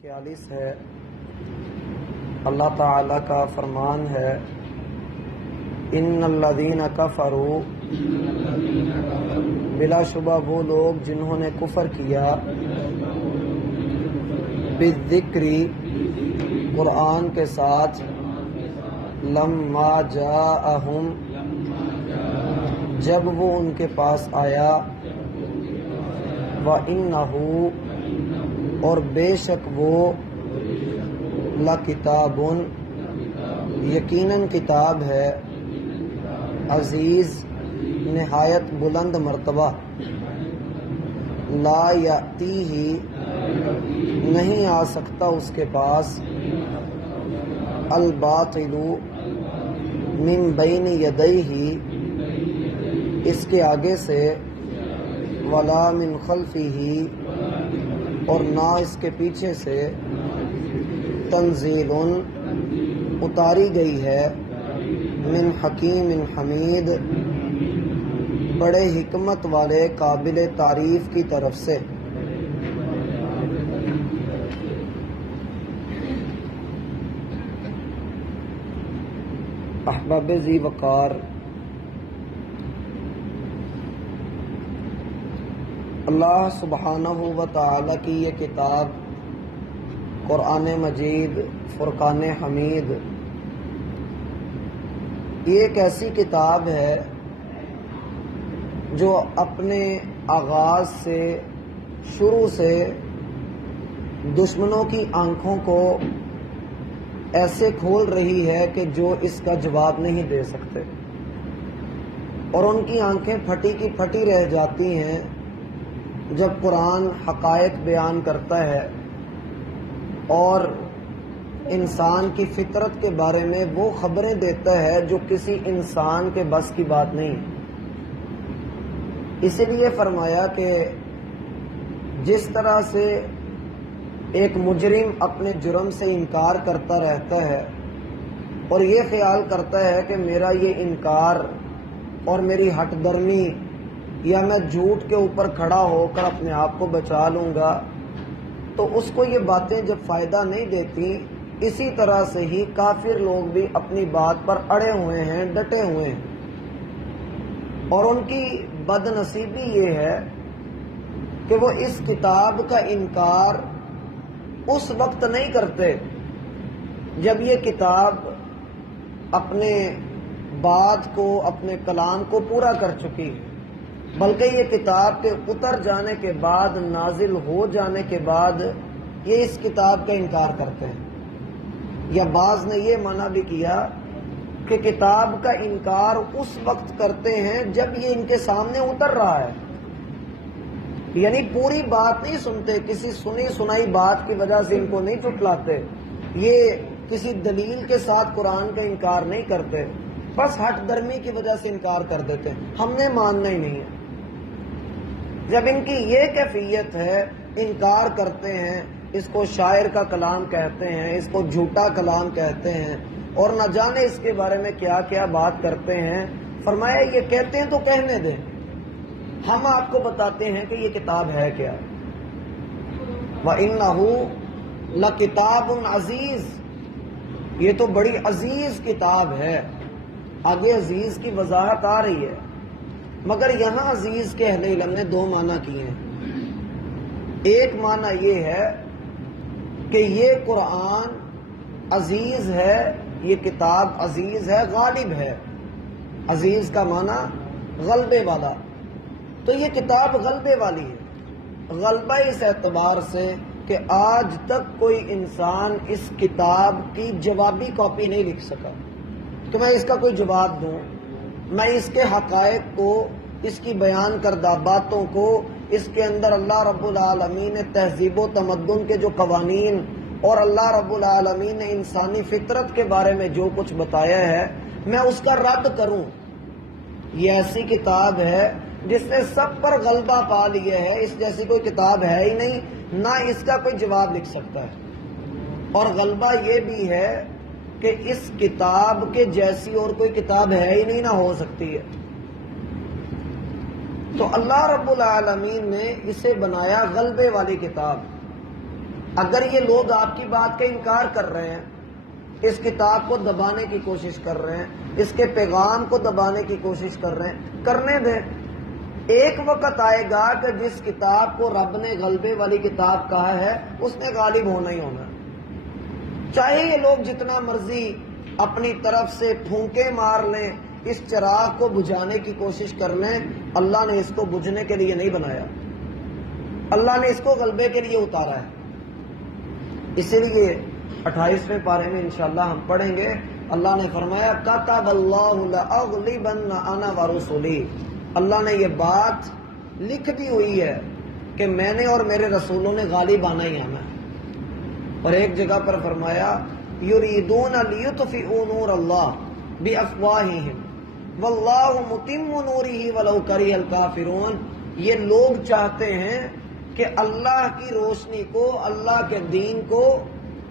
41 ہے۔ اللہ تعالی کا فرمان ہے ان الذین کفروا، بلا شبہ وہ لوگ جنہوں نے کفر کیا، بالذکر قرآن کے ساتھ، لما جاءہم جب وہ ان کے پاس آیا، وَإِنَّهُ اور بے شک وہ، لَکتاب یقیناً کتاب ہے، عزیز نہایت بلند مرتبہ، لا یأتیہ نہیں آ سکتا اس کے پاس، الباطل من بین یدیہ اس کے آگے سے، ولا من خلفہ اور نہ اس کے پیچھے سے، تنزیل اتاری گئی ہے، من حکیم حمید بڑے حکمت والے قابل تعریف کی طرف سے۔ احباب ذی وقار، اللہ سبحانہ و تعالی کی یہ کتاب قرآن مجید فرقان حمید، یہ ایک ایسی کتاب ہے جو اپنے آغاز سے، شروع سے دشمنوں کی آنکھوں کو ایسے کھول رہی ہے کہ جو اس کا جواب نہیں دے سکتے، اور ان کی آنکھیں پھٹی کی پھٹی رہ جاتی ہیں جب قرآن حقائق بیان کرتا ہے اور انسان کی فطرت کے بارے میں وہ خبریں دیتا ہے جو کسی انسان کے بس کی بات نہیں۔ اسی لیے فرمایا کہ جس طرح سے ایک مجرم اپنے جرم سے انکار کرتا رہتا ہے اور یہ خیال کرتا ہے کہ میرا یہ انکار اور میری ہٹ درمی یا میں جھوٹ کے اوپر کھڑا ہو کر اپنے آپ کو بچا لوں گا، تو اس کو یہ باتیں جب فائدہ نہیں دیتی، اسی طرح سے ہی کافر لوگ بھی اپنی بات پر اڑے ہوئے ہیں، ڈٹے ہوئے ہیں، اور ان کی بد نصیبی یہ ہے کہ وہ اس کتاب کا انکار اس وقت نہیں کرتے جب یہ کتاب اپنے بات کو، اپنے کلام کو پورا کر چکی ہے، بلکہ یہ کتاب کے اتر جانے کے بعد، نازل ہو جانے کے بعد یہ اس کتاب کا انکار کرتے ہیں۔ یا بعض نے یہ معنی بھی کیا کہ کتاب کا انکار اس وقت کرتے ہیں جب یہ ان کے سامنے اتر رہا ہے، یعنی پوری بات نہیں سنتے، کسی سنی سنائی بات کی وجہ سے ان کو نہیں چٹلاتے، یہ کسی دلیل کے ساتھ قرآن کا انکار نہیں کرتے، بس ہٹ درمی کی وجہ سے انکار کر دیتے ہیں، ہم نے ماننا ہی نہیں ہے۔ جب ان کی یہ کیفیت ہے، انکار کرتے ہیں، اس کو شاعر کا کلام کہتے ہیں، اس کو جھوٹا کلام کہتے ہیں، اور نہ جانے اس کے بارے میں کیا کیا بات کرتے ہیں۔ فرمایا یہ کہتے ہیں تو کہنے دیں، ہم آپ کو بتاتے ہیں کہ یہ کتاب ہے کیا۔ وَإِنَّهُ لَكِتَابٌ عَزِيزٌ یہ تو بڑی عزیز کتاب ہے۔ آگے عزیز کی وضاحت آ رہی ہے، مگر یہاں عزیز کے اہل علم نے دو معنی کیے ہیں۔ ایک معنی یہ ہے کہ یہ قرآن عزیز ہے، یہ کتاب عزیز ہے، غالب ہے۔ عزیز کا معنی غلبے والا، تو یہ کتاب غلبے والی ہے۔ غلبہ اس اعتبار سے کہ آج تک کوئی انسان اس کتاب کی جوابی کاپی نہیں لکھ سکا کہ میں اس کا کوئی جواب دوں، میں اس کے حقائق کو، اس کی بیان کردہ باتوں کو، اس کے اندر اللہ رب العالمین نے تہذیب و تمدن کے جو قوانین اور اللہ رب العالمین نے انسانی فطرت کے بارے میں جو کچھ بتایا ہے، میں اس کا رد کروں۔ یہ ایسی کتاب ہے جس نے سب پر غلبہ پا لیا ہے، اس جیسی کوئی کتاب ہے ہی نہیں، نہ اس کا کوئی جواب لکھ سکتا ہے۔ اور غلبہ یہ بھی ہے کہ اس کتاب کے جیسی اور کوئی کتاب ہے ہی نہیں، نہ ہو سکتی ہے۔ تو اللہ رب العالمین نے اسے بنایا غلبے والی کتاب۔ اگر یہ لوگ آپ کی بات کا انکار کر رہے ہیں، اس کتاب کو دبانے کی کوشش کر رہے ہیں، اس کے پیغام کو دبانے کی کوشش کر رہے ہیں، کرنے دیں۔ ایک وقت آئے گا کہ جس کتاب کو رب نے غلبے والی کتاب کہا ہے اس نے غالب ہونا ہی ہونا۔ چاہے یہ لوگ جتنا مرضی اپنی طرف سے پھونکے مار لیں، اس چراغ کو بجھانے کی کوشش کر لیں، اللہ نے اس کو بجھنے کے لیے نہیں بنایا، اللہ نے اس کو غلبے کے لیے اتارا ہے۔ اسی لیے 28ویں پارے میں انشاءاللہ ہم پڑھیں گے، اللہ نے فرمایا کتب اللہ لأغلبن انا ورسلی، اللہ نے یہ بات لکھ دی ہوئی ہے کہ میں نے اور میرے رسولوں نے غالب آنا ہی آنا ہے۔ اور ایک جگہ پر فرمایا یریدون لیطفئوا نور اللہ بافواہہم واللہ متم نورہ ولو کرہ الکافرون، یہ لوگ چاہتے ہیں کہ اللہ کی روشنی کو، اللہ کے دین کو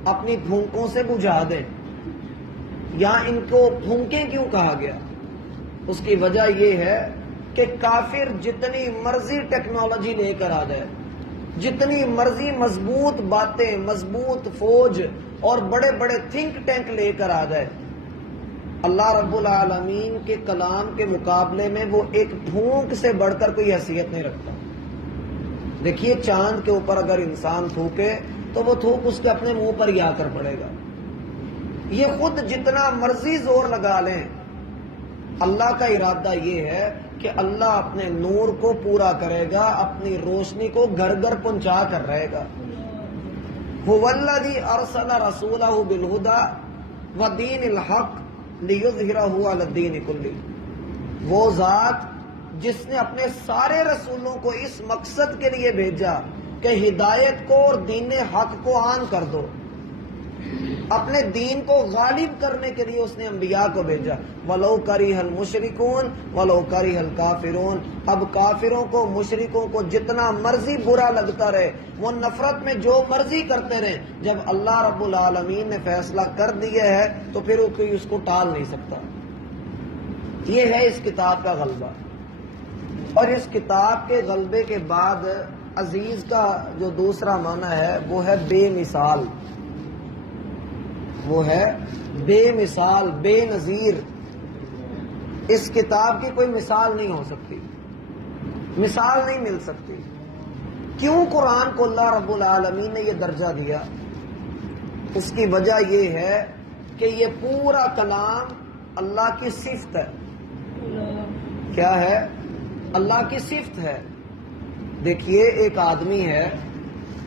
اپنی پھونکوں سے بجھا دیں۔ یہاں ان کو پھونکیں کیوں کہا گیا؟ اس کی وجہ یہ ہے کہ کافر جتنی مرضی ٹیکنالوجی لے کر آ جائے، جتنی مرضی مضبوط باتیں، مضبوط فوج اور بڑے بڑے تھنک ٹینک لے کر آ جائے، اللہ رب العالمین کے کلام کے مقابلے میں وہ ایک پھونک سے بڑھ کر کوئی حیثیت نہیں رکھتا۔ دیکھیے چاند کے اوپر اگر انسان تھوکے تو وہ تھوک اس کے اپنے منہ پر ہی آ کر پڑے گا۔ یہ خود جتنا مرضی زور لگا لیں، اللہ کا ارادہ یہ ہے کہ اللہ اپنے نور کو پورا کرے گا، اپنی روشنی کو گھر گھر پہنچا کر رہے گا۔ هو الذی ارسل رسولہ بالہدی ودین الحق لیظہرہ علی الدین کلہ، وہ ذات جس نے اپنے سارے رسولوں کو اس مقصد کے لیے بھیجا کہ ہدایت کو اور دین حق کو عام کر دو، اپنے دین کو غالب کرنے کے لیے اس نے انبیاء کو بھیجا۔ وَلَوْ كَرِهَ الْمُشْرِكُونَ وَلَوْ كَرِهَ الْكَافِرُونَ، اب کافروں کو، مشرکوں کو جتنا مرضی برا لگتا رہے، وہ نفرت میں جو مرضی کرتے رہے، جب اللہ رب العالمین نے فیصلہ کر دیا ہے تو پھر کوئی اس کو ٹال نہیں سکتا۔ یہ ہے اس کتاب کا غلبہ۔ اور اس کتاب کے غلبے کے بعد عزیز کا جو دوسرا معنی ہے وہ ہے بے مثال، وہ ہے بے مثال، بے نظیر۔ اس کتاب کی کوئی مثال نہیں ہو سکتی، مثال نہیں مل سکتی۔ کیوں قرآن کو اللہ رب العالمین نے یہ درجہ دیا؟ اس کی وجہ یہ ہے کہ یہ پورا کلام اللہ کی صفت ہے۔ کیا ہے؟ اللہ کی صفت ہے۔ دیکھیے ایک آدمی ہے،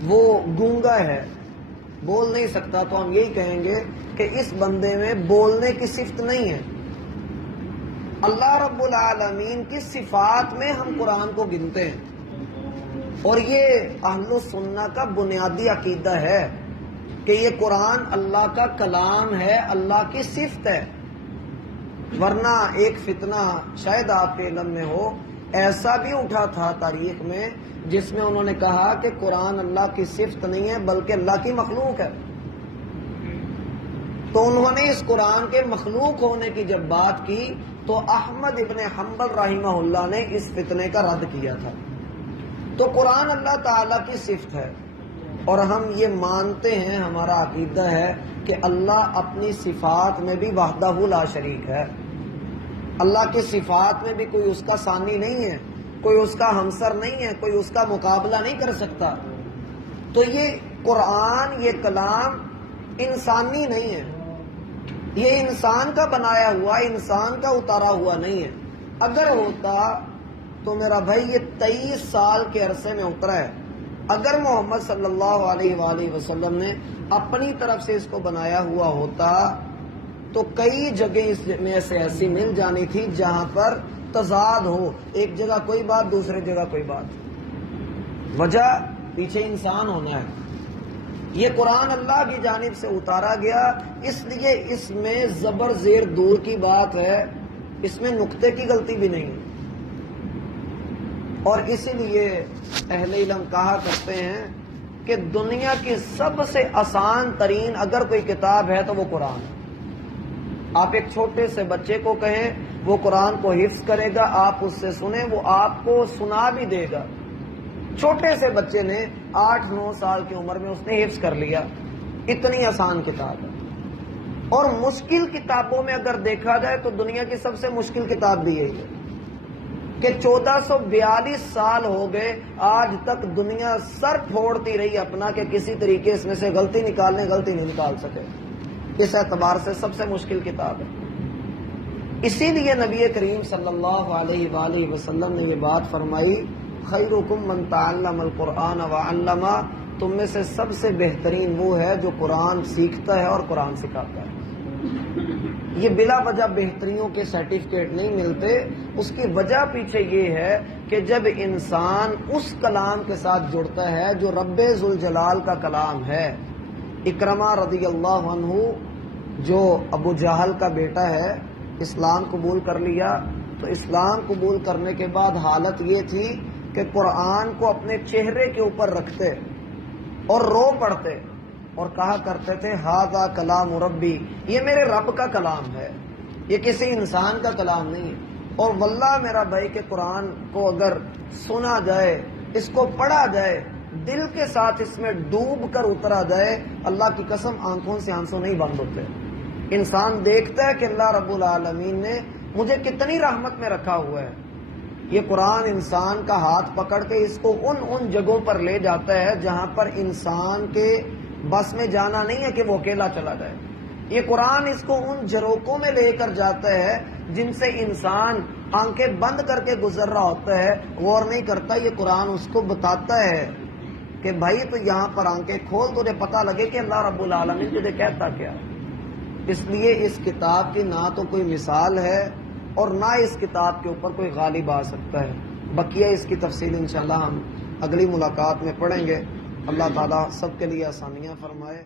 وہ گونگا ہے، بول نہیں سکتا، تو ہم یہی کہیں گے کہ اس بندے میں بولنے کی صفت نہیں ہے۔ اللہ رب العالمین کی صفات میں ہم قرآن کو گنتے ہیں، اور یہ اہل السنہ کا بنیادی عقیدہ ہے کہ یہ قرآن اللہ کا کلام ہے، اللہ کی صفت ہے۔ ورنہ ایک فتنہ شاید آپ کے علم میں ہو، ایسا بھی اٹھا تھا تاریخ میں جس میں انہوں نے کہا کہ قرآن اللہ کی صفت نہیں ہے بلکہ اللہ کی مخلوق ہے۔ تو انہوں نے اس قرآن کے مخلوق ہونے کی جب بات کی تو احمد ابن حنبل رحمہ اللہ نے اس فتنے کا رد کیا تھا۔ تو قرآن اللہ تعالیٰ کی صفت ہے، اور ہم یہ مانتے ہیں، ہمارا عقیدہ ہے کہ اللہ اپنی صفات میں بھی وحدہ لا شریک ہے۔ اللہ کی صفات میں بھی کوئی اس کا ثانی نہیں ہے، کوئی اس کا ہمسر نہیں ہے، کوئی اس کا مقابلہ نہیں کر سکتا۔ تو یہ قرآن، یہ کلام انسانی نہیں ہے، یہ انسان کا بنایا ہوا، انسان کا اتارا ہوا نہیں ہے۔ اگر ہوتا تو میرا بھائی یہ 23 سال کے عرصے میں اترا ہے۔ اگر محمد صلی اللہ علیہ وآلہ وسلم نے اپنی طرف سے اس کو بنایا ہوا ہوتا تو کئی جگہ اس میں سے ایسی مل جانی تھی جہاں پر تضاد ہو، ایک جگہ کوئی بات، دوسری جگہ کوئی بات۔ وجہ پیچھے انسان ہونا ہے۔ یہ قرآن اللہ کی جانب سے اتارا گیا، اس لیے اس میں زبر زیر دور کی بات ہے، اس میں نقطے کی غلطی بھی نہیں ہے۔ اور اسی لیے اہل علم کہا کرتے ہیں کہ دنیا کی سب سے آسان ترین اگر کوئی کتاب ہے تو وہ قرآن ہے۔ آپ ایک چھوٹے سے بچے کو کہیں وہ قرآن کو حفظ کرے گا، آپ اس سے سنیں، وہ آپ کو سنا بھی دے گا۔ چھوٹے سے بچے نے 8-9 سال کی عمر میں اس نے حفظ کر لیا. اتنی آسان کتاب ہے. اور مشکل کتابوں میں اگر دیکھا جائے تو دنیا کی سب سے مشکل کتاب بھی یہی ہے کہ 1442 سال ہو گئے آج تک دنیا سر پھوڑتی رہی اپنا کہ کسی طریقے اس میں سے غلطی نہیں نکال سکے. اس اعتبار سے سب سے مشکل کتاب ہے. اسی لیے نبی کریم صلی اللہ علیہ وآلہ وسلم نے یہ بات فرمائی، خیرکم من تعلم القرآن وعلمہ، تم میں سے سب سے بہترین وہ ہے جو قرآن سیکھتا ہے اور قرآن سکھاتا ہے. یہ بلا وجہ بہتریوں کے سرٹیفکیٹ نہیں ملتے. اس کی وجہ پیچھے یہ ہے کہ جب انسان اس کلام کے ساتھ جڑتا ہے جو رب ذوالجلال کا کلام ہے. اکرمہ رضی اللہ عنہ جو ابو جہل کا بیٹا ہے، اسلام قبول کر لیا. تو اسلام قبول کرنے کے بعد حالت یہ تھی کہ قرآن کو اپنے چہرے کے اوپر رکھتے اور رو پڑھتے اور کہا کرتے تھے ھذا کلام ربی، یہ میرے رب کا کلام ہے، یہ کسی انسان کا کلام نہیں ہے. اور واللہ میرا بھائی کہ قرآن کو اگر سنا جائے، اس کو پڑھا جائے، دل کے ساتھ اس میں ڈوب کر اترا جائے، اللہ کی قسم آنکھوں سے آنسو نہیں بند ہوتے. انسان دیکھتا ہے کہ اللہ رب العالمین نے مجھے کتنی رحمت میں رکھا ہوا ہے. یہ قرآن انسان کا ہاتھ پکڑ کے اس کو ان جگہوں پر لے جاتا ہے جہاں پر انسان کے بس میں جانا نہیں ہے کہ وہ اکیلا چلا جائے. یہ قرآن اس کو ان جھروکوں میں لے کر جاتا ہے جن سے انسان آنکھیں بند کر کے گزر رہا ہوتا ہے، غور نہیں کرتا. یہ قرآن اس کو بتاتا ہے کہ بھائی تو یہاں پر آنکھیں کھول، تجھے پتہ لگے کہ اللہ رب العالمین تجھے کہتا کیا. اس لیے اس کتاب کی نہ تو کوئی مثال ہے اور نہ اس کتاب کے اوپر کوئی غالب آ سکتا ہے. بقیہ اس کی تفصیل انشاءاللہ ہم اگلی ملاقات میں پڑھیں گے. اللہ تعالیٰ سب کے لیے آسانیاں فرمائے.